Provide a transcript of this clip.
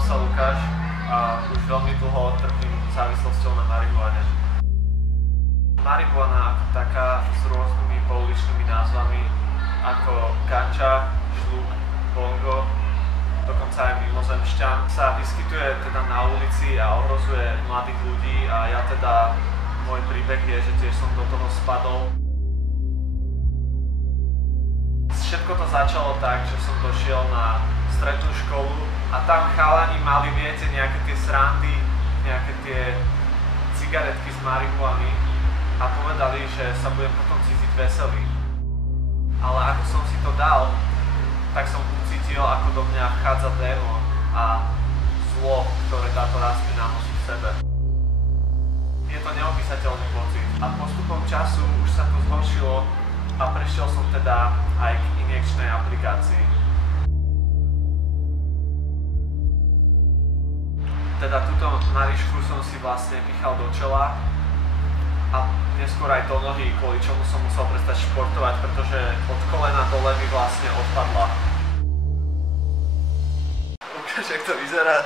Volám sa Lukáš a už veľmi dlho trpím závislosťou na marihuane. Marihuana ako taká s rôznymi pouličnými názvami ako ganča, šluk, bongo, dokonca aj mimozemšťan sa vyskytuje teda na ulici a ohrozuje mladých ľudí a ja teda, môj príbeh je, že tiež som do toho spadol. Všetko to začalo tak, že som došiel na strednú školu a tam chalani mali, viete, nejaké tie srandy, nejaké tie cigaretky z marihuany a povedali, že sa budem potom cítiť veselý. Ale ako som si to dal, tak som ucítil, ako do mňa vchádza démon a zlo, ktoré táto rastlina nosí v sebe. Je to neopísateľný pocit a postupom času už sa to zhoršilo a prešiel som teda aj k injekčnej aplikácii. Teda túto narišku som si vlastne pichal do čela a neskôr aj do nohy, kvôli čomu som musel prestať športovať, pretože od kolena dole mi vlastne odpadla. Ukáž, jak to vyzerá.